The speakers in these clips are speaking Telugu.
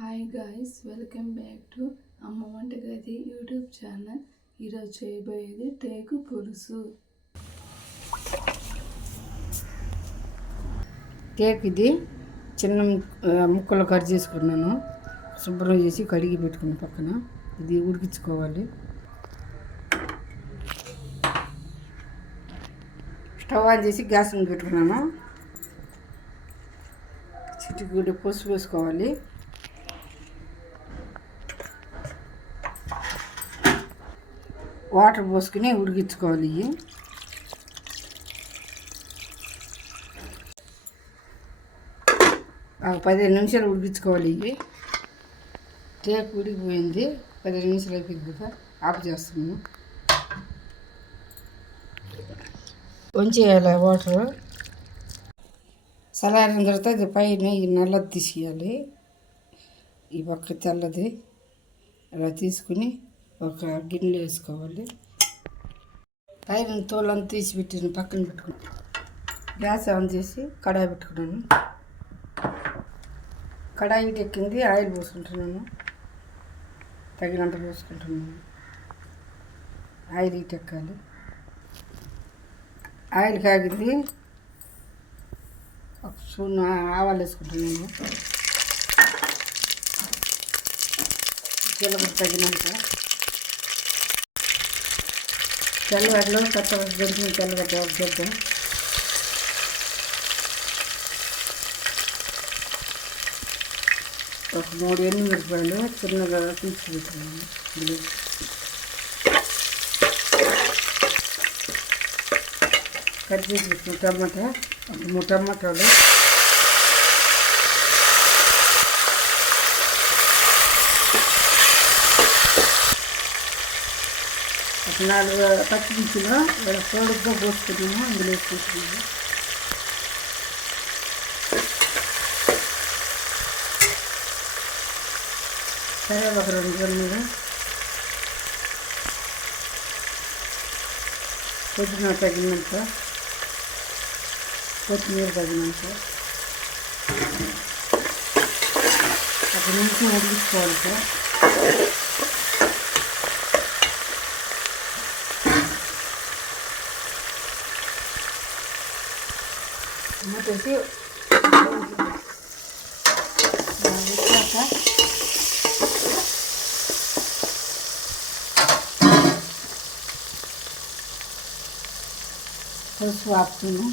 Hi guys, welcome back to Amma Vantagadi YouTube channel. ఈరోజు చేయబోయేది టేకు పులుసు. టేక్ ఇది చిన్న ముక్కలు కట్ చేసుకున్నాను, శుభ్రం చేసి కడిగి పెట్టుకున్న పక్కన. ఇది ఉడికించుకోవాలి. స్టవ్ ఆన్ చేసి గ్యాస్ మీద పెట్టుకున్నాను. చిటికెడు పసుపు వేసుకోవాలి. వాటర్ పోసుకుని ఉడికించుకోవాలి. ఇవి ఒక 15 నిమిషాలు ఉడికించుకోవాలి. ఇవి టేక్ ఉడికిపోయింది, 15 నిమిషాలు అయిపోయింది కదా, ఆఫ్ చేస్తున్నాను. వంచేయాలి వాటర్. చల్లారిన తర్వాత ఇది పైన ఈ నల్లది తీసేయాలి. ఈ పక్క తెల్లది అలా తీసుకుని ఒక గిన్నెలో వేసుకోవాలి. పైన తోలంతా తీసి పెట్టిన పక్కన పెట్టుకున్నాను. గ్యాస్ ఆన్ చేసి కడాయి పెట్టుకున్నాను. కడాయి ఎక్కింది, ఆయిల్ పోసుకుంటున్నాను. తగినంత పోసుకుంటున్నాను. ఆయిల్ ఎక్కాలి. ఆయిల్ కాగింది, ఒక స్పూన్ ఆవాలు వేసుకుంటున్నాను. జీలకర్ర తగినంత, తెల్లగడ్డలో దంచిన తెల్లగడ్డ ఒక గడ్డ, ఒక 3 ఎండుమిరపకాయలు చిన్నగా తీసుకుంటున్నాను. కట్ చేసి పెట్టిన టమాటా, ఒక 3 టమాటాలు, ఒక 4 పచ్చిమిర్చిలో పొడుగ్గా పోసుకున్నాము. అందులో వేసుకుంటున్నాము. సరే, ఒక 2 గంటలు పుదీనా తగినంత, కొత్తిమీర తగినంత, ఒక నిమిషం ఉడికించుకోవాలి సార్. మూతేసి వచ్చాక పసుపు ఆపుతాను.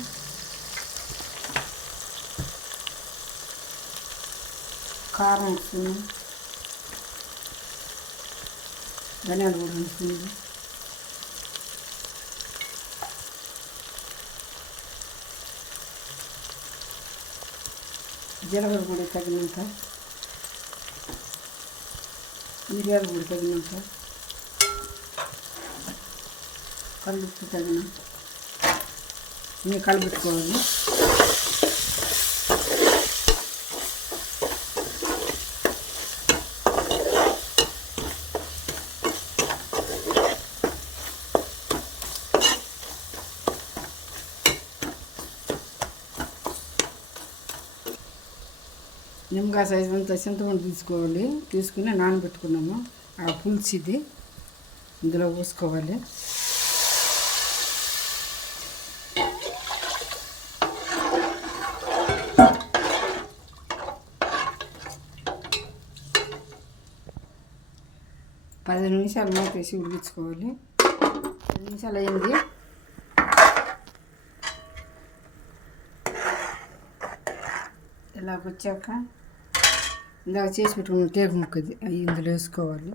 కారం వేస్తున్నాను. ధనియాల పొడి వేస్తుంది. జీలకర్ర పొడి తగినంత, మిరియాల పొడి తగినంత, కలుపు తగినంత ఇన్ని కలుపుకోవాలి. నిమ్మకాయ సైజు అంతా చింతపండు తీసుకోవాలి. తీసుకుని నానబెట్టుకున్నాము. ఆ పులుసు ఇది ఇందులో పోసుకోవాలి. పది నిమిషాలు మూతేసి ఉడికించుకోవాలి. 10 నిమిషాలు అయింది. ఇలాగ వచ్చాక ఇందాక చేసి పెట్టుకున్న టేకు ముక్కది అవి ఇందులో వేసుకోవాలి.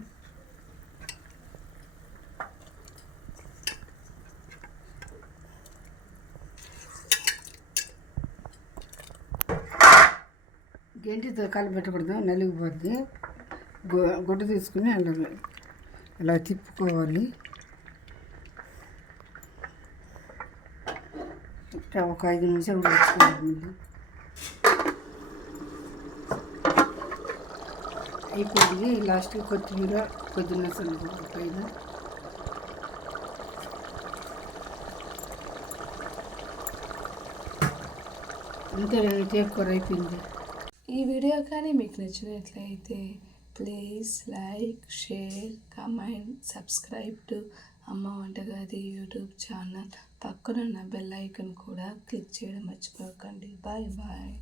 గంటితో కలిపెట్టకూడదు, నలిగిపోద్ది. గుడ్డ తీసుకుని ఇలా తిప్పుకోవాలి. ఇట్లా ఒక 5 నిమిషాలు ఉడికించుకోవాలి. అయిపోయింది. లాస్ట్ కొత్తిమీర, పుదీనా పైన అంతే. టేక్ కూర అయిపోయింది. ఈ ఈ వీడియో కానీ మీకు నచ్చినట్లయితే please like, share, comment, subscribe to Amma Vantagadi YouTube channel. పక్కనున్న బెల్ ఐకాన్ కూడా క్లిక్ చేయడం మర్చిపోకండి. Bye bye.